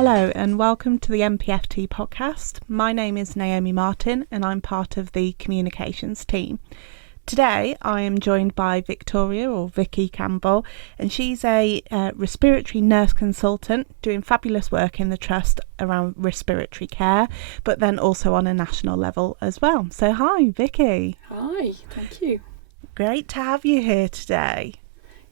Hello and welcome to the MPFT Podcast. My name is Naomi Martin and I'm part of the communications team. Today I am joined by Victoria, or Vicky Campbell, and she's a Respiratory Nurse Consultant doing fabulous work in the Trust around respiratory care, but then also on a national level as well. So hi Vicky. Hi, thank you. Great to have you here today.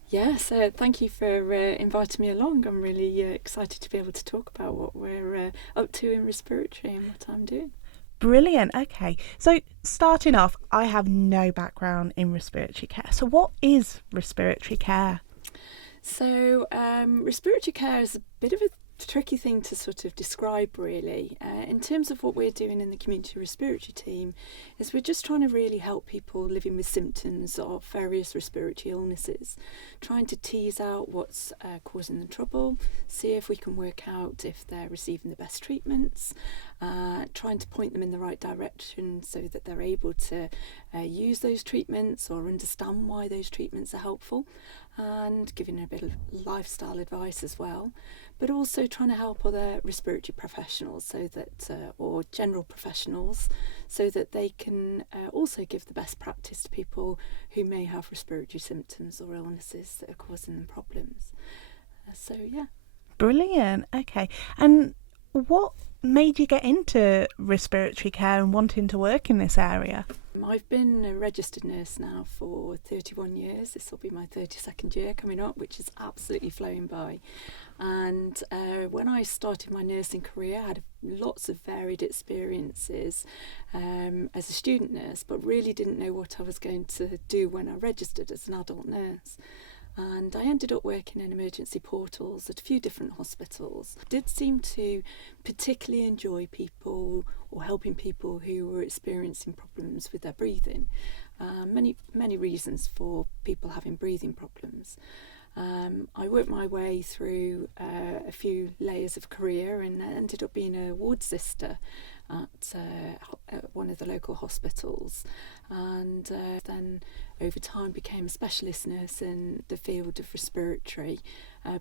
Yes, thank you for inviting me along. I'm really excited to be able to talk about what we're up to in respiratory and what I'm doing. Brilliant. Okay, so starting off, I have no background in respiratory care. So what is respiratory care? So respiratory care is a bit of a tricky thing to sort of describe, really. In terms of what we're doing in the community respiratory team, is we're just trying to really help people living with symptoms of various respiratory illnesses, trying to tease out what's causing them trouble, see if we can work out if they're receiving the best treatments, trying to point them in the right direction so that they're able to use those treatments or understand why those treatments are helpful, and giving a bit of lifestyle advice as well, but also trying to help other respiratory professionals so that, or general professionals, so that they can also give the best practice to people who may have respiratory symptoms or illnesses that are causing them problems. Yeah. Brilliant. Okay. And what made you get into respiratory care and wanting to work in this area? I've been a registered nurse now for 31 years. This will be my 32nd year coming up, which is absolutely flown by. And when I started my nursing career, I had lots of varied experiences as a student nurse, but really didn't know what I was going to do when I registered as an adult nurse. And I ended up working in emergency portals at a few different hospitals. I did seem to particularly enjoy people or helping people who were experiencing problems with their breathing. Many reasons for people having breathing problems. I worked my way through a few layers of career and ended up being a ward sister at one of the local hospitals, and then over time became a specialist nurse in the field of respiratory,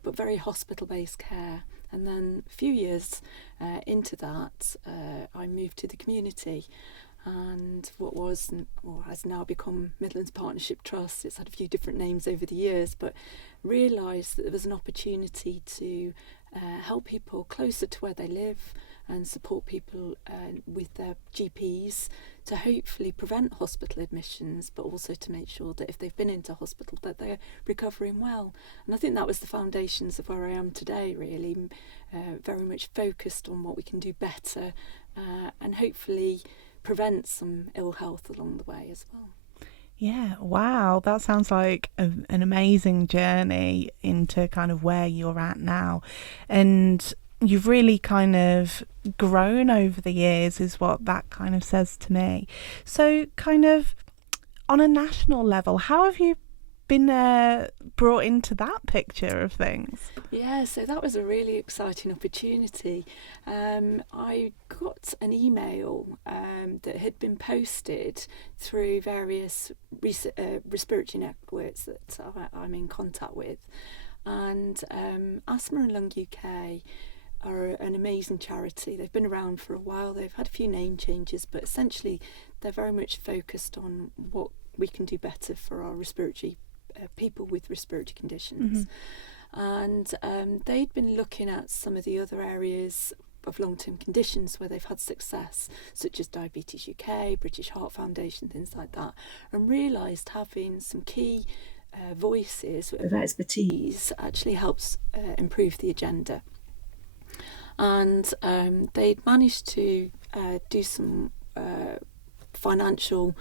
but very hospital-based care. And then a few years into that, I moved to the community, and what was or has now become Midlands Partnership Trust. It's had a few different names over the years, but realised that there was an opportunity to help people closer to where they live and support people with their GPs to hopefully prevent hospital admissions, but also to make sure that if they've been into hospital that they're recovering well. And I think that was the foundations of where I am today, really, very much focused on what we can do better and hopefully prevent some ill health along the way as well. Yeah, wow, that sounds like an amazing journey into kind of where you're at now. And you've really kind of grown over the years is what that kind of says to me. So kind of on a national level, how have you been brought into that picture of things? Yeah, so that was a really exciting opportunity. I got an email that had been posted through various respiratory networks that I'm in contact with, and Asthma and Lung UK are an amazing charity. They've been around for a while. They've had a few name changes, but essentially they're very much focused on what we can do better for our respiratory people with respiratory conditions. Mm-hmm. And they'd been looking at some of the other areas of long-term conditions where they've had success, such as Diabetes UK, British Heart Foundation, things like that, and realised having some key voices of expertise actually helps improve the agenda. And they'd managed to do some financial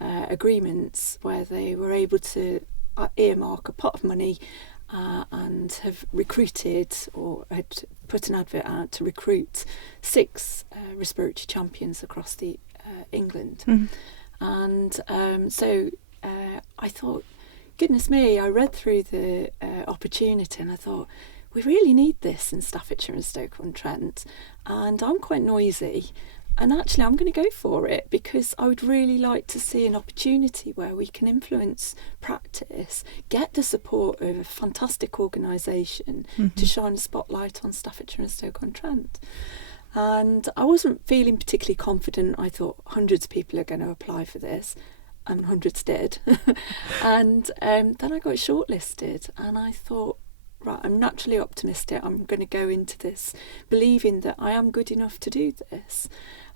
agreements where they were able to earmark a pot of money and have recruited or had put an advert out to recruit 6 respiratory champions across the England. Mm-hmm. And so I thought, goodness me, I read through the opportunity and I thought, we really need this in Staffordshire and Stoke-on-Tent. And I'm quite noisy, actually I'm going to go for it, because I would really like to see an opportunity where we can influence practice, get the support of a fantastic organisation to shine a spotlight on Staffordshire and Stoke-on-Tent. And I wasn't feeling particularly confident. I thought hundreds of people are going to apply for this, and hundreds did. And then I got shortlisted, and I thought, right, I'm naturally optimistic. I'm going to go into this believing that I am good enough to do this.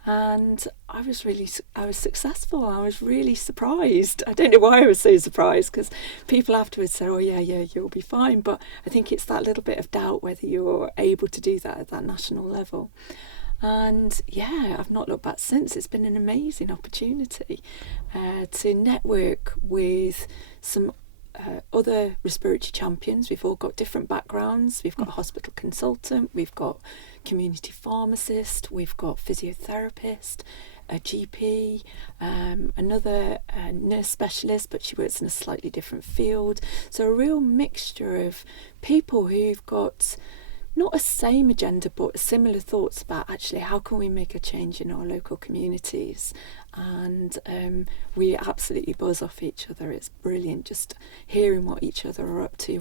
And I was successful. I was really surprised. I don't know why I was so surprised, because people afterwards say, oh yeah, you'll be fine. But I think it's that little bit of doubt whether you're able to do that at that national level. And yeah, I've not looked back since. It's been an amazing opportunity to network with some other respiratory champions. We've all got different backgrounds. We've got a hospital consultant, we've got community pharmacist, we've got physiotherapist, a GP, another nurse specialist, but she works in a slightly different field. So a real mixture of people who've got not a same agenda, but similar thoughts about actually how can we make a change in our local communities. And we absolutely buzz off each other. It's brilliant just hearing what each other are up to,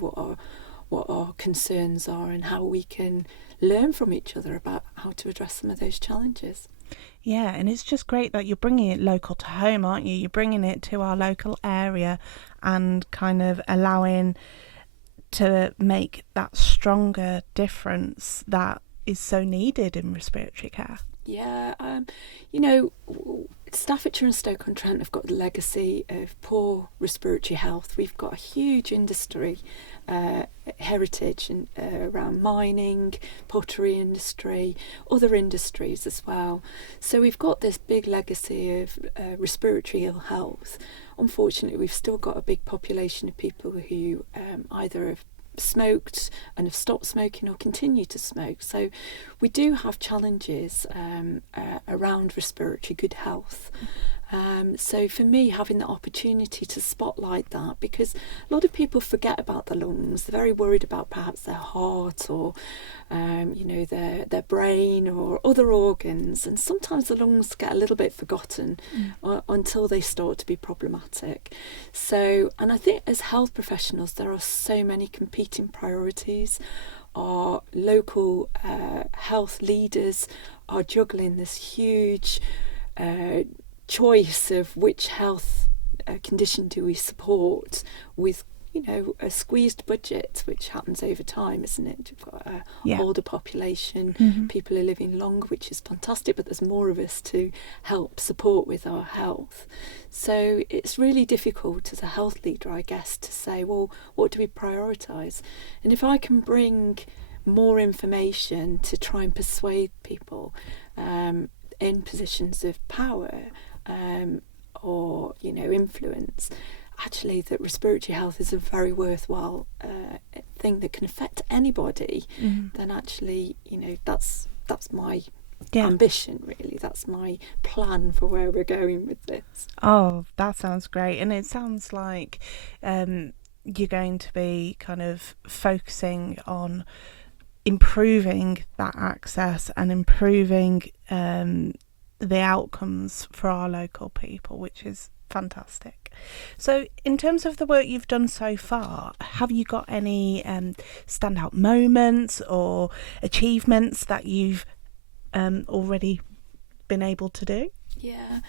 what our concerns are, and how we can learn from each other about how to address some of those challenges. Yeah, and it's just great that you're bringing it local to home, aren't you? You're bringing it to our local area and kind of allowing to make that stronger difference that is so needed in respiratory care. Yeah, Staffordshire and Stoke-on-Trent have got the legacy of poor respiratory health. We've got a huge industry heritage around mining, pottery industry, other industries as well. So we've got this big legacy of respiratory ill health. Unfortunately, we've still got a big population of people who either have smoked and have stopped smoking or continue to smoke. So we do have challenges around respiratory good health. So for me, having the opportunity to spotlight that, because a lot of people forget about the lungs. They're very worried about perhaps their heart or their brain or other organs, and sometimes the lungs get a little bit forgotten until they start to be problematic. So, and I think as health professionals there are so many competing priorities. Our local health leaders are juggling this huge choice of which health condition do we support with a squeezed budget, which happens over time, isn't it? We've got an older population, people are living longer, which is fantastic, but there's more of us to help support with our health. So it's really difficult as a health leader, I guess, to say, well, what do we prioritise? And if I can bring more information to try and persuade people in positions of power or influence, actually that respiratory health is a very worthwhile thing that can affect anybody, then actually that's my ambition, really. That's my plan for where we're going with this. Oh, that sounds great. And it sounds like you're going to be kind of focusing on improving that access and improving the outcomes for our local people, which is fantastic. So in terms of the work you've done so far, have you got any standout moments or achievements that you've already been able to do? Yeah.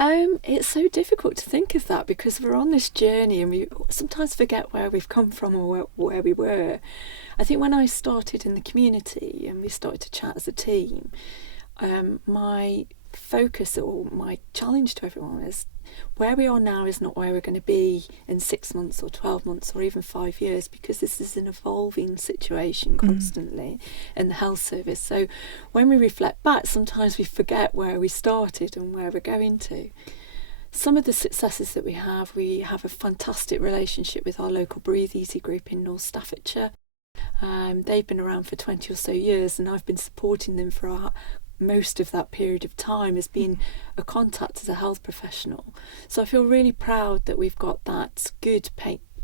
It's so difficult to think of that, because we're on this journey and we sometimes forget where we've come from or where we were. I think when I started in the community and we started to chat as a team, my focus or my challenge to everyone is where we are now is not where we're going to be in 6 months or 12 months or even 5 years, because this is an evolving situation constantly in the health service. So when we reflect back, sometimes we forget where we started and where we're going to. Some of the successes that we have a fantastic relationship with our local Breathe Easy group in North Staffordshire. They've been around for 20 or so years, and I've been supporting them for most of that period of time as being a contact as a health professional. So I feel really proud that we've got that good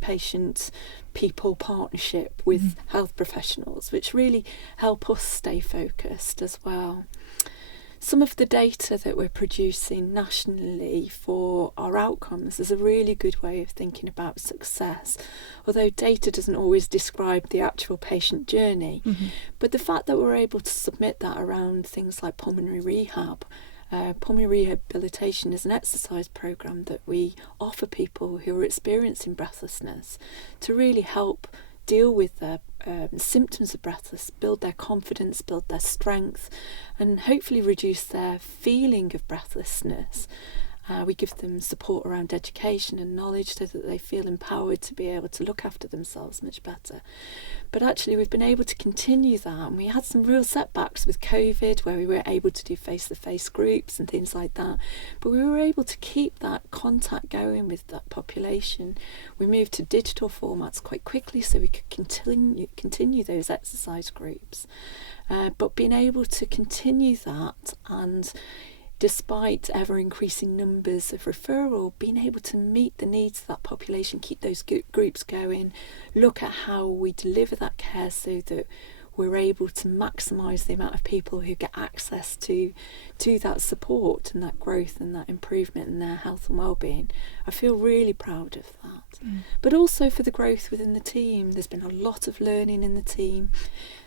patient people partnership with health professionals, which really help us stay focused as well. some of the data that we're producing nationally for our outcomes is a really good way of thinking about success, although data doesn't always describe the actual patient journey. But the fact that we're able to submit that around things like pulmonary rehab, pulmonary rehabilitation is an exercise program that we offer people who are experiencing breathlessness to really help deal with their symptoms of breathlessness, build their confidence, build their strength, and hopefully reduce their feeling of breathlessness. We give them support around education and knowledge so that they feel empowered to be able to look after themselves much better. But actually we've been able to continue that, and we had some real setbacks with COVID where we weren't able to do face-to-face groups and things like that, but we were able to keep that contact going with that population. We moved to digital formats quite quickly so we could continue those exercise groups, but being able to continue that, and despite ever increasing numbers of referral, being able to meet the needs of that population, keep those groups going, look at how we deliver that care so that we're able to maximise the amount of people who get access to that support and that growth and that improvement in their health and well-being. I feel really proud of that. But also for the growth within the team. There's been a lot of learning in the team.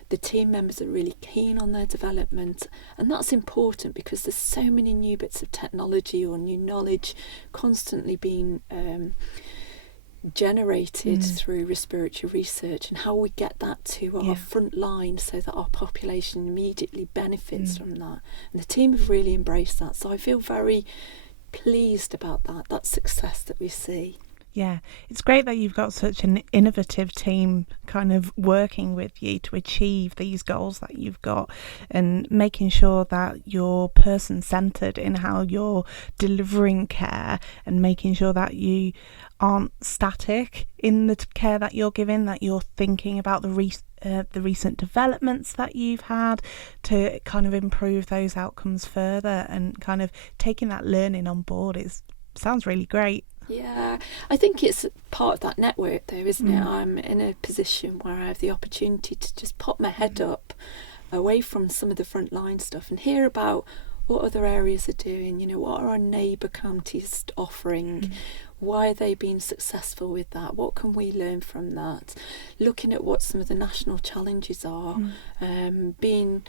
The team members are really keen on their development, and that's important because there's so many new bits of technology or new knowledge constantly being generated through respiratory research, and how we get that to our front line so that our population immediately benefits from that. And the team have really embraced that, so I feel very pleased about that success that we see. Yeah, it's great that you've got such an innovative team kind of working with you to achieve these goals that you've got, and making sure that you're person-centred in how you're delivering care, and making sure that you aren't static in the care that you're giving, that you're thinking about the recent developments that you've had to kind of improve those outcomes further, and kind of taking that learning on board sounds really great. Yeah, I think it's part of that network though, isn't it? I'm in a position where I have the opportunity to just pop my head up away from some of the frontline stuff and hear about what other areas are doing, what are our neighbour counties offering, why are they being successful with that, what can we learn from that, looking at what some of the national challenges are, being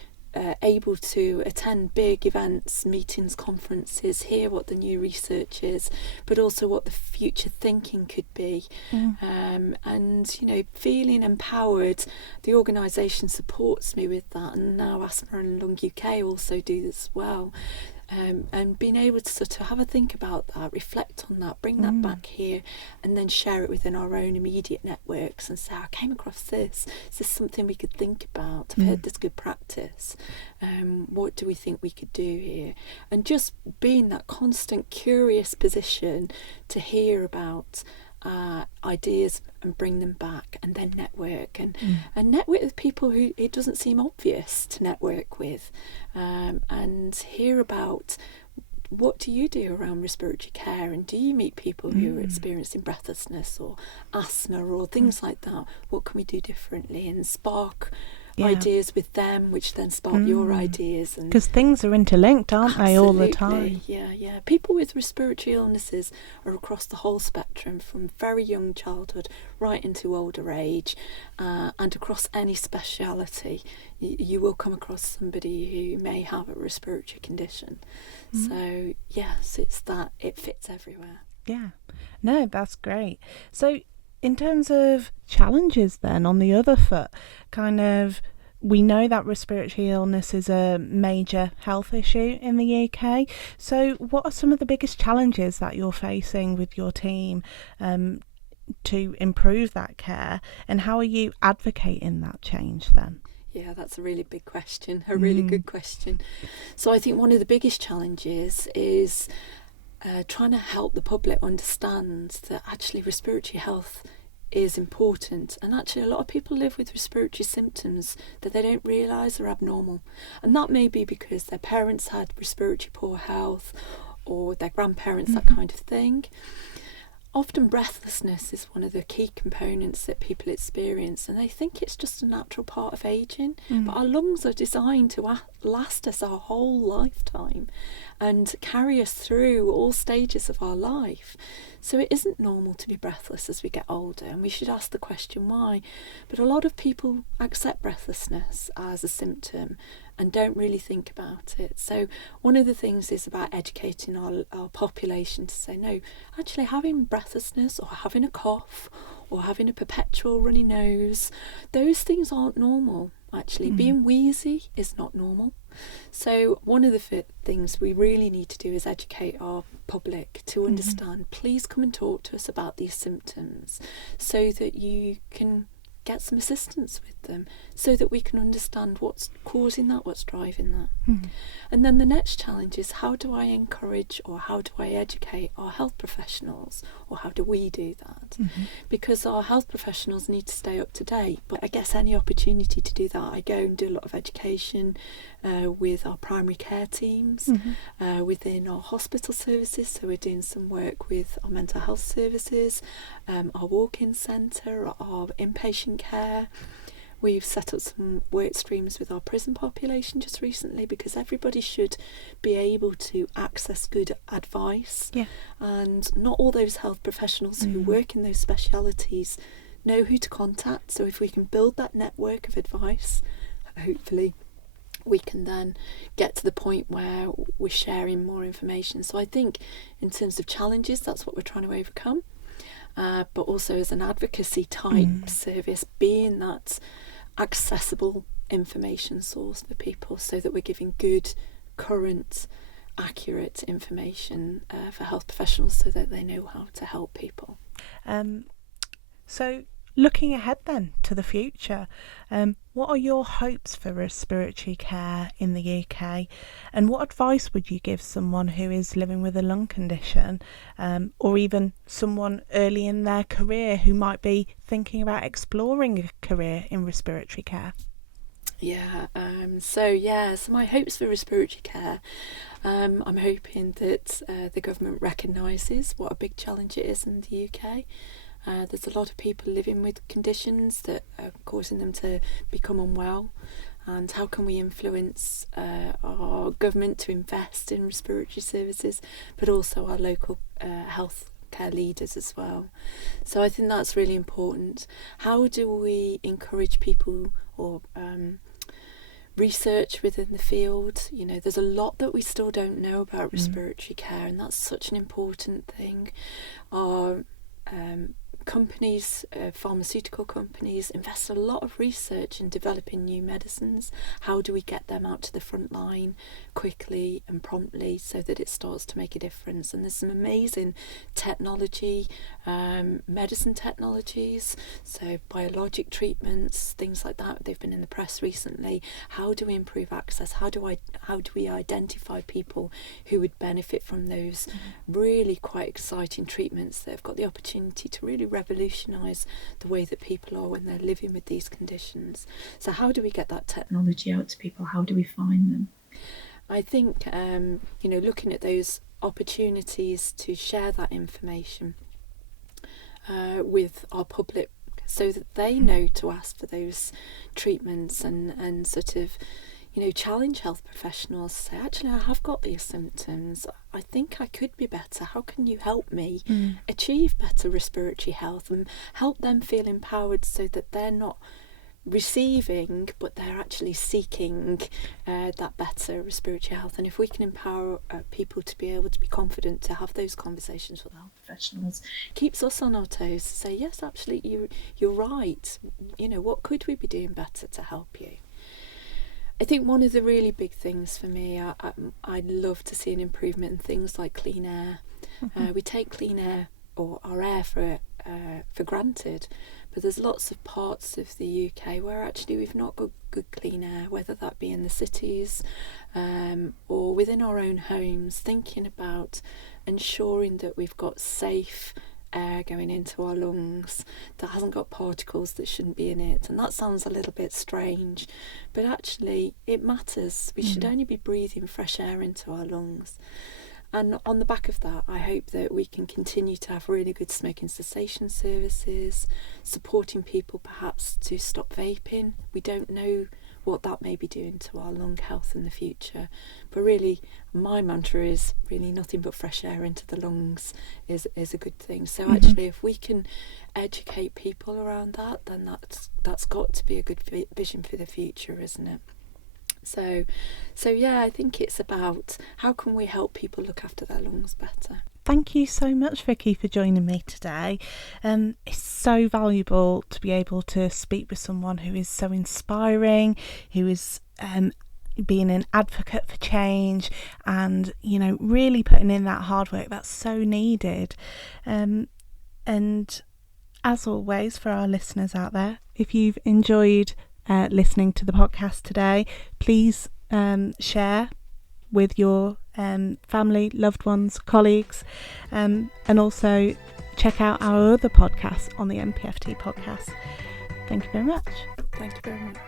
able to attend big events, meetings, conferences, hear what the new research is, but also what the future thinking could be, and feeling empowered. The organisation supports me with that, and now Asthma and Lung UK also do this as well. And being able to sort of have a think about that, reflect on that, bring that back here, and then share it within our own immediate networks and say, I came across this. Is this something we could think about? I've heard this good practice. What do we think we could do here? And just be in that constant curious position to hear about ideas and bring them back, and then network and network with people who it doesn't seem obvious to network with, and hear about what do you do around respiratory care, and do you meet people who are experiencing breathlessness or asthma or things like that? What can we do differently, and spark ideas with them, which then spark your ideas. Because things are interlinked, aren't they, all the time? Yeah. People with respiratory illnesses are across the whole spectrum, from very young childhood right into older age, and across any speciality. You will come across somebody who may have a respiratory condition. So yes, it's that it fits everywhere. Yeah, no, that's great. So in terms of challenges then, on the other foot, we know that respiratory illness is a major health issue in the UK. So what are some of the biggest challenges that you're facing with your team to improve that care, and how are you advocating that change then? Yeah, that's a really big question, a really good question. So I think one of the biggest challenges is trying to help the public understand that actually respiratory health is important, and actually a lot of people live with respiratory symptoms that they don't realise are abnormal, and that may be because their parents had respiratory poor health or their grandparents, that kind of thing. often breathlessness is one of the key components that people experience, and they think it's just a natural part of ageing. But our lungs are designed to last us our whole lifetime and carry us through all stages of our life. So it isn't normal to be breathless as we get older, and we should ask the question why. But a lot of people accept breathlessness as a symptom and don't really think about it. So one of the things is about educating our population to say, no, actually having breathlessness or having a cough or having a perpetual runny nose, those things aren't normal. Actually, being wheezy is not normal. So one of the things we really need to do is educate our public to understand, please come and talk to us about these symptoms so that you can get some assistance with them, so that we can understand what's causing that, what's driving that. And then the next challenge is, how do I encourage or how do I educate our health professionals, or how do we do that? Because our health professionals need to stay up to date, but I guess any opportunity to do that, I go and do a lot of education with our primary care teams, within our hospital services. So we're doing some work with our mental health services, our walk-in centre, our inpatient care. We've set up some work streams with our prison population just recently, because everybody should be able to access good advice. And not all those health professionals who work in those specialities know who to contact. So if we can build that network of advice, hopefully we can then get to the point where we're sharing more information. So I think in terms of challenges, that's what we're trying to overcome. But also as an advocacy type service, being that accessible information source for people, so that we're giving good, current, accurate information for health professionals so that they know how to help people. So looking ahead then to the future, what are your hopes for respiratory care in the UK, and what advice would you give someone who is living with a lung condition, or even someone early in their career who might be thinking about exploring a career in respiratory care? So my hopes for respiratory care, I'm hoping that the government recognises what a big challenge it is in the UK. There's a lot of people living with conditions that are causing them to become unwell, and how can we influence our government to invest in respiratory services, but also our local health care leaders as well. So I think that's really important. How do we encourage people or research within the field? You know, there's a lot that we still don't know about respiratory care, and that's such an important thing. Our companies, pharmaceutical companies, invest a lot of research in developing new medicines. How do we get them out to the front line quickly and promptly so that it starts to make a difference? And there's some amazing technology, medicine technologies, so biologic treatments, things like that. They've been in the press recently. How do we improve access? How do we identify people who would benefit from those really quite exciting treatments that have got the opportunity to really revolutionise the way that people are when they're living with these conditions? So how do we get that technology out to people? How do we find them? I think, looking at those opportunities to share that information with our public, so that they know to ask for those treatments, and sort of, challenge health professionals, say, actually, I have got these symptoms. I think I could be better. How can you help me achieve better respiratory health, and help them feel empowered so that they're not receiving, but they're actually seeking that better respiratory health. And if we can empower people to be able to be confident to have those conversations with health professionals, keeps us on our toes to say, yes, absolutely, you're right. What could we be doing better to help you? I think one of the really big things for me, I'd love to see an improvement in things like clean air. We take clean air, or our air, for granted, but there's lots of parts of the UK where actually we've not got good clean air, whether that be in the cities or within our own homes. Thinking about ensuring that we've got safe air going into our lungs that hasn't got particles that shouldn't be in it. And that sounds a little bit strange, but actually it matters. We should only be breathing fresh air into our lungs. And on the back of that, I hope that we can continue to have really good smoking cessation services, supporting people perhaps to stop vaping. We don't know what that may be doing to our lung health in the future, but really my mantra is really nothing but fresh air into the lungs is a good thing. So actually, if we can educate people around that, then that's got to be a good vision for the future, isn't it? So yeah, I think it's about how can we help people look after their lungs better. Thank you so much, Vicky, for joining me today. It's so valuable to be able to speak with someone who is so inspiring, who is being an advocate for change and, you know, really putting in that hard work that's so needed. And as always, for our listeners out there, if you've enjoyed listening to the podcast today, please share with your family, loved ones, colleagues, and also check out our other podcasts on the MPFT podcast. Thank you very much. Thank you very much.